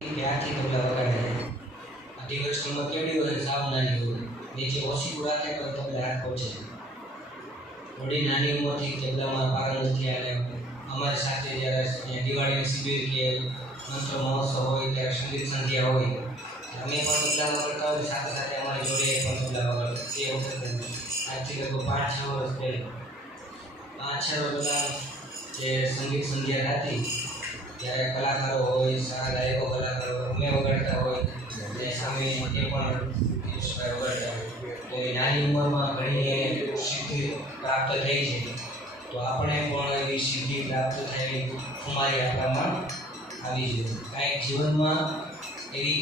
ત્યાંથી તબલા વગાડે છે. આ દિવસની ઉંમર કેવડી હોય? સાવ નાની હોય. નીચે ઓછી રાખે તો તબલા હાથ પહોંચે. થોડી નાની ઉંમરથી તબલામાં પારંગત થયા અને અમારી સાથે જ્યારે દિવાળીની શિબિર કે મંત્ર મહોત્સવ હોય ત્યારે સંગીત સંધ્યા હોય અમે પણ તબલા વગાડતા હોય, સાથે સાથે અમારી જોડે પણ તબલા વગાડતા. તે વખતે આજથી લગભગ 5-6 વર્ષ પહેલાં 5-6 વર્ષ પહેલાં જે સંગીત સંધ્યા હતી ત્યારે કલાકારો હોય, સારા ગાયકો કલાકારો અમે વગાડતા હોય અને સામે એ પણ વગાડતા હોય. તો એ નાની ઉંમરમાં ઘણી સિદ્ધિ પ્રાપ્ત થઈ છે. તો આપણે પણ એવી સિદ્ધિ પ્રાપ્ત થયેલી ખુમારી આપણામાં આવી જોઈએ. કાંઈક જીવનમાં એવી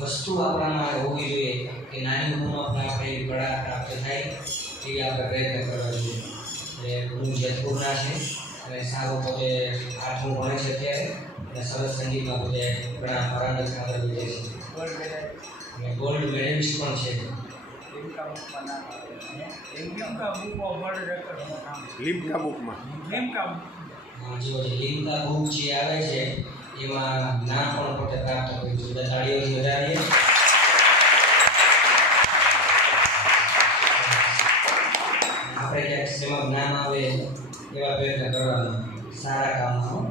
વસ્તુ આપણામાં હોવી જોઈએ કે નાની ઉંમરમાં પણ આપણે એવી કળા પ્રાપ્ત થાય એવી આપણે પ્રયત્ન કરવા જોઈએ. એટલે હું જેતપુરના છે અને સારું પોતે 8મું ભણે છે અત્યારે અને સરસ સંગીતમાં પોતે ઘણા પારંગત આગળ વધે છે અને ગોલ્ડ મેડલિસ્ટ પણ છે. લીમકા બુકમાં જો લીમકા બુક જે આવે છે એમાં નામ પણ પોતે પ્રાપ્ત કર્યું છે. તાળીઓથી વધારીએ. આપણે ક્યાંક જેમાં નામ આવે એવા પ્રયત્ન કરવાના. સારા કામમાં,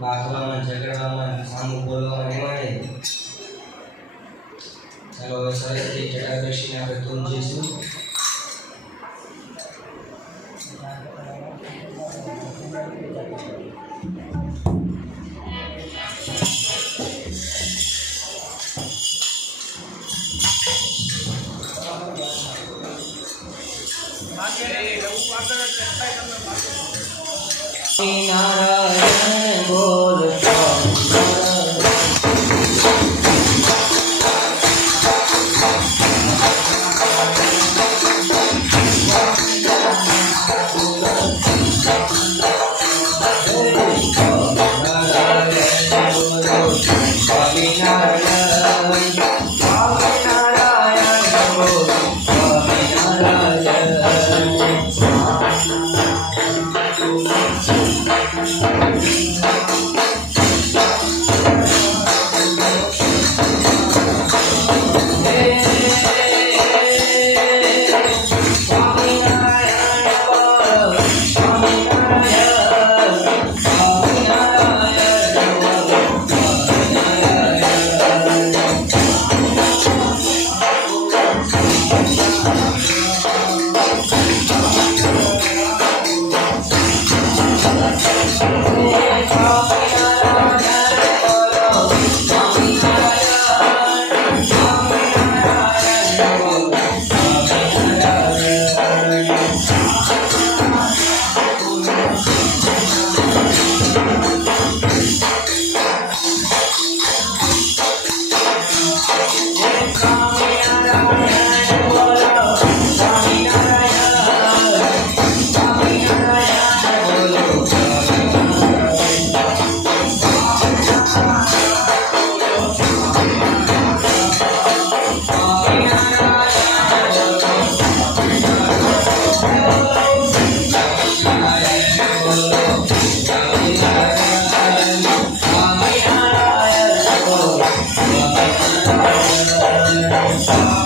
બાંધવામાં, ઝઘડવામાં, સામું બોલવામાં એમાં નહીં. ચાલો હવે સરસથી જટા બેસીને આપણે ધૂન જઈશું. નારાયણ બોલ Bye.